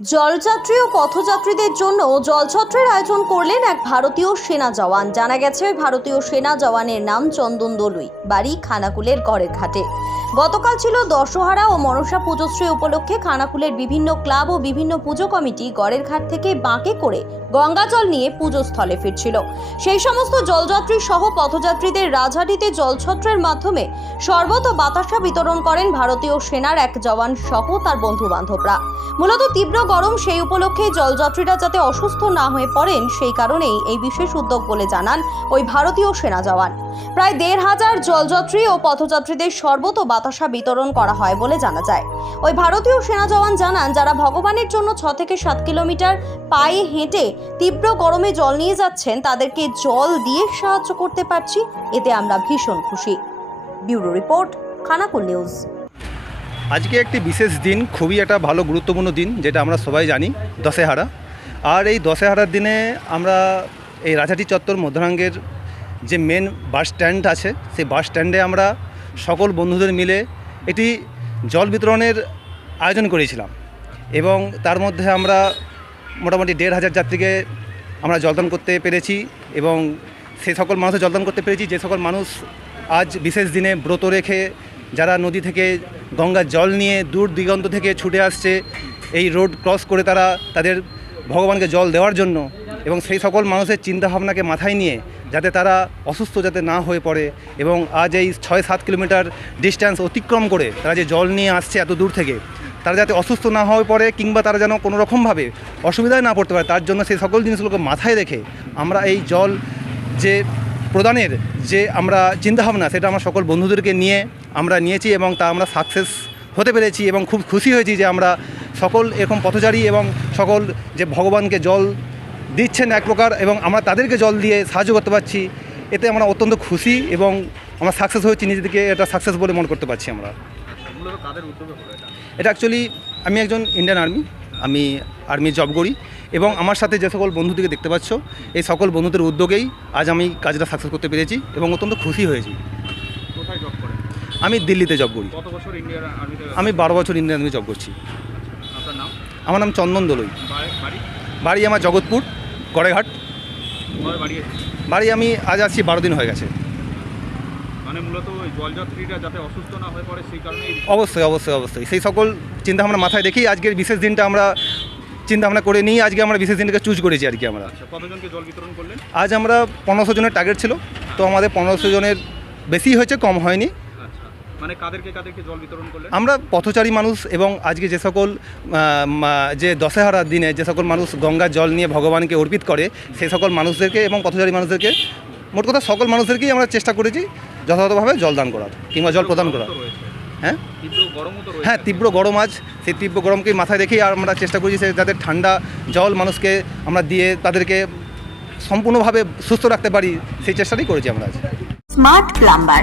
জলযাত্রী ও পথযাত্রীদের জন্য জলছত্রের আয়োজন করলেন এক ভারতীয় সেনা জওয়ান। জানা গেছে, ভারতীয় সেনা জওয়ানের নাম চন্দন দলুই, বাড়ি খানাকুলের গড়ের ঘাটে। গতকাল ছিল দশহারা ও মনসা পুজোশ্রী উপলক্ষে খানাকুলের বিভিন্ন ক্লাব ও বিভিন্ন পুজো কমিটি গড়ের ঘাট থেকে বাঁকে করে গঙ্গাজল নিয়ে পুজোস্থলে ফিরছিল। সেই সমস্ত জলযাত্রী সহ পথযাত্রীদের রাজহাটিতে জলছত্রের মাধ্যমে শরবত ও বাতাসা বিতরণ করেন ভারতীয় সেনার এক জওয়ান সহ তার বন্ধু বান্ধবরা মূলত তীব্র গরম সেই উপলক্ষে জলযাত্রীরা যাতে অসুস্থ না হয়ে পড়েন, সেই কারণেই এই বিশেষ উদ্যোগ বলে জানান ওই ভারতীয় সেনা জওয়ান। প্রায় দেড় হাজার জলযাত্রী ও পথযাত্রীদের শরবত ও বাতাসা বিতরণ করা হয় বলে জানা যায়। ওই ভারতীয় সেনা জওয়ান জানান, যারা ভগবানের জন্য ছ থেকে সাত কিলোমিটার পায়ে হেঁটে তীব্র গরমে জল নিয়ে যাচ্ছেন, তাদেরকে জল দিয়ে সাহায্য করতে পারছি, এতে আমরা ভীষণ খুশি। Bureau report Khanakul news. আজকে একটি বিশেষ দিন, খুবই একটা ভালো, গুরুত্বপূর্ণ দিন, যেটা আমরা সবাই জানি, দশেহারা। আর এই দশেহারার দিনে আমরা এই রাজাটি চত্বর মধ্যরাঙ্গের যে মেন বাস স্ট্যান্ড আছে, সেই বাস স্ট্যান্ডে আমরা সকল বন্ধুদের মিলে এটি জল বিতরণের আয়োজন করেছিলাম। এবং তার মধ্যে আমরা মোটামুটি দেড় হাজার যাত্রীকে আমরা জলদান করতে পেরেছি এবং সেই সকল মানুষের জলদান করতে পেরেছি। যে সকল মানুষ আজ বিশেষ দিনে ব্রত রেখে যারা নদী থেকে গঙ্গার জল নিয়ে দূর দিগন্ত থেকে ছুটে আসছে, এই রোড ক্রস করে তারা তাদের ভগবানকে জল দেওয়ার জন্য এবং সেই সকল মানুষের চিন্তাভাবনাকে মাথায় নিয়ে যাতে তারা অসুস্থ যাতে না হয়ে পড়ে এবং আজ এই ছয় সাত কিলোমিটার ডিস্ট্যান্স অতিক্রম করে তারা যে জল নিয়ে আসছে এত দূর থেকে তারা যাতে অসুস্থ না হয়ে পড়ে কিংবা তারা যেন কোনো রকমভাবে অসুবিধায় না পড়তে পারে, তার জন্য সেই সকল জিনিসগুলোকে মাথায় রেখে আমরা এই জল যে প্রদানের যে আমরা চিন্তাভাবনা, সেটা আমরা সকল বন্ধুদেরকে নিয়ে আমরা নিয়েছি এবং তা আমরা সাকসেস হতে পেরেছি এবং খুব খুশি হয়েছি যে আমরা সকল এরকম পথচারী এবং সকল যে ভগবানকে জল দিচ্ছেন এক প্রকার এবং আমরা তাদেরকে জল দিয়ে সাহায্য করতে পারছি, এতে আমরা অত্যন্ত খুশি এবং আমরা সাকসেস হয়েছি, নিজেদেরকে এটা সাকসেস বলে মনে করতে পারছি আমরা। কাদের উদ্যোগে হলো এটা? এটা অ্যাকচুয়ালি আমি একজন ইন্ডিয়ান আর্মি আমি আর্মি জব করি এবং আমার সাথে যে সকল বন্ধুদেরকে দেখতে পাচ্ছ এই সকল বন্ধুদের উদ্যোগেই আজ আমি কাজটা সাকসেস করতে পেরেছি এবং অত্যন্ত খুশি হয়েছি। আমি দিল্লিতে জব করি। আমি বারো বছর ইন্ডিয়ান আর্মি জব করছি। আমার নাম চন্দন দলুই। বাড়ি আমার জগৎপুর গড়েঘাট। বাড়ি বাড়ি আমি আজ আসছি বারো দিন হয়ে গেছে। মানে মূলত ওই জলযাত্রীরা যাতে অসুস্থ না হয়ে পড়ে সেই কারণে অবশ্যই অবশ্যই অবশ্যই। সেই সকল চিন্তা চিন্তাভাবনা মাথায় দেখি আজকের বিশেষ দিনটা আমরা চিন্তাভাবনা করে নিয়ে আজকে আমরা বিশেষ দিনটাকে চুজ করেছি আর কি আমরা। আচ্ছা কতজনকে জল বিতরণ করলেন? আজ আমরা পনেরোশো জনের টার্গেট ছিল তো আমাদের পনেরোশো জনের বেশি হয়েছে কম হয়নি। আচ্ছা মানে কাদেরকে কাদেরকে জল বিতরণ করলেন? আমরা পথচারী মানুষ এবং আজকে যে সকল যে দশেহারার দিনে যে সকল মানুষ গঙ্গার জল নিয়ে ভগবানকে অর্পিত করে সেই সকল মানুষদেরকে এবং পথচারী মানুষদেরকে মোট কথা সকল মানুষদেরকেই আমরা চেষ্টা করেছি যথাযথভাবে জল দান করার কিংবা জল প্রদান করার। হ্যাঁ? তীব্র গরমও তো রয়েছে। হ্যাঁ তীব্র গরম আজ সেই তীব্র গরমকে মাথায় রেখেই আমরা চেষ্টা করছি সে যাদের ঠান্ডা জল মানুষকে আমরা দিয়ে তাদেরকে সম্পূর্ণভাবে সুস্থ রাখতে পারি সেই চেষ্টাটাই করেছি আমরা আজ। স্মার্ট প্লাম্বার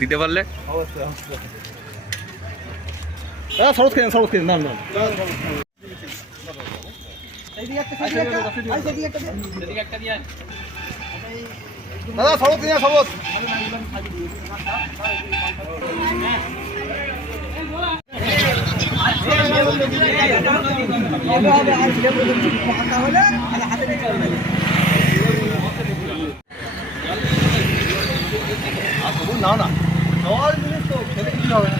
দিতে পারলে? দাদা সরস খেলেন সরস খেলেন না না দাদা সরস দিন সরস নাও না। জল জিনিস তো খেলে কিছু হবে? না